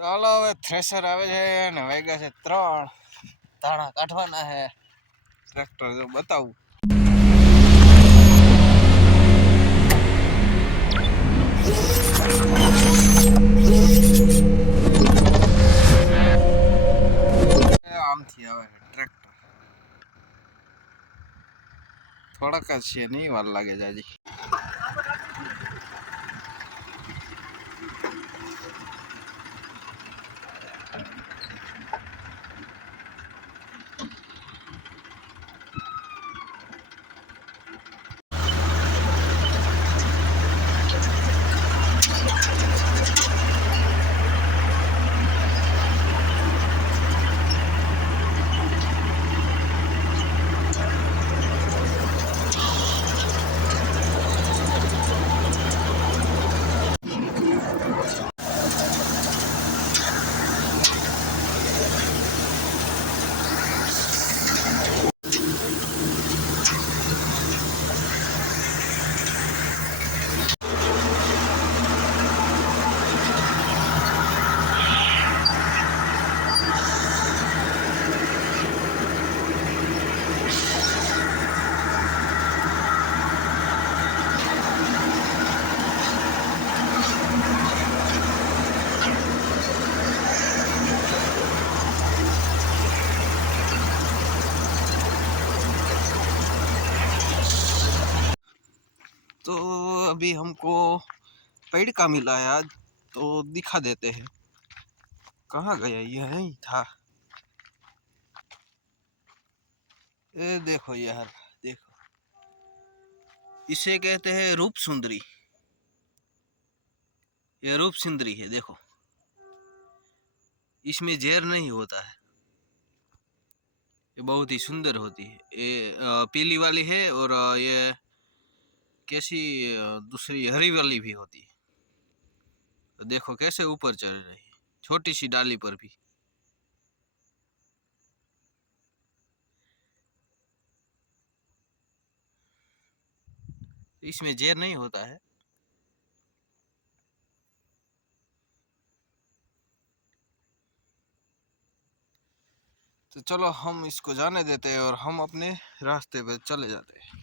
ચાલો હવે થ્રેશર આવે છે ને વાગ્યા છે 3 તાણા કાઢવાના છે ટ્રેક્ટર જો બતાવું આમથી આવે છે ટ્રેક્ટર થોડાક જ છે નહીં વાર લાગે છે હજી तो अभी हमको पेड़ का मिला है आज तो दिखा देते हैं कहाँ गया ये है ही था ये देखो यार देखो इसे कहते हैं रूप सुंदरी ये रूप सुंदरी है देखो इसमें जहर नहीं होता है ये बहुत ही सुंदर होती है ये पीली वाली है और ये कैसी दूसरी हरी वाली भी होती है तो देखो कैसे ऊपर चढ़ रही है छोटी सी डाली पर भी इसमें जहर नहीं होता है तो चलो हम इसको जाने देते हैं और हम अपने रास्ते पे चले जाते हैं।